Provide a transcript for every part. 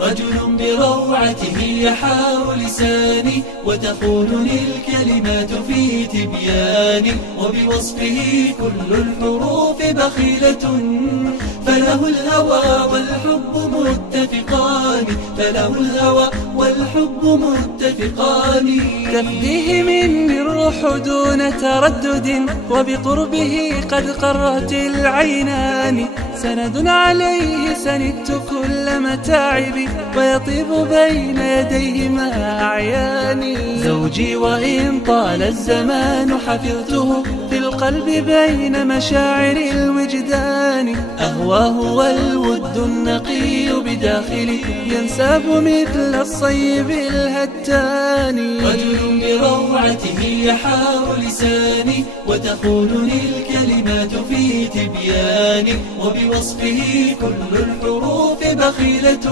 رجل بروعته يحار لساني وتخونني الكلمات في تبياني، وبوصفه كل الحروف بخيلة، فله الهوى والحب متفقان، فله الهوى والحب متفقان. تفديه مني الروح دون تردد، وبقربه قد قرت العينان، سند عليه سندت كل متاعبي، ويطيب بين يديه مع أعياني. زوجي وإن طال الزمان حفظته في القلب بين مشاعر الوجدان، أهواه والود النقي بداخلي ينساب مثل الصيب الهتان. رجل بروعته يحار لساني وتخونني الكلمات في تبياني، وبوصفه كل الحروف بخيلة،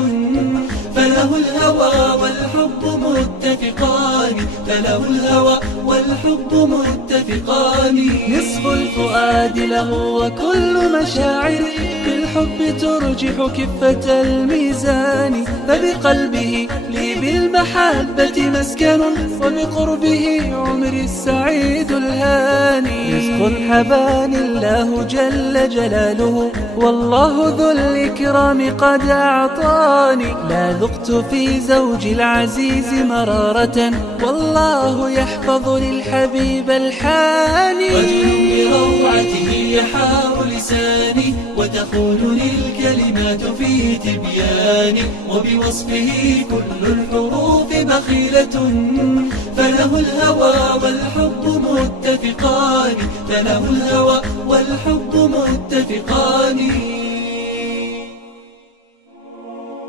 فله الهوى والحب متفقان، فله الهوى والحب متفقان. نصف الفؤاد له وكل مشاعري بالحب ترجح كفة الميزان، فبقلبه لي بالمحبة مسكن، وبقربه عمري السعيد الهاني. رزق الحبان الله جل جلاله، والله ذو الإكرام قد أعطاني، لا ذقت في زوجي العزيز مرارة، والله يحفظ للحبيب الحاني. رجل بروعته يحار لساني وتخونني الكلمات في تبياني، وبوصفه كل الحروف بخيلة، فله الهوى والحب متفقان، فله الهوى والحب متفقان.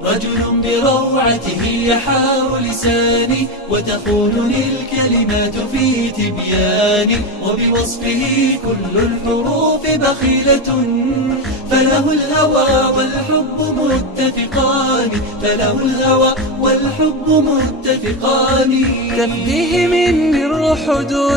رجل بروعته يحار لساني وتخونني الكلمات في تبياني، وبوصفه كل الحروف بخيلة، فله الهوى والحب متفقان، فله الهوى والحب متفقان. تفديه مني الروح دون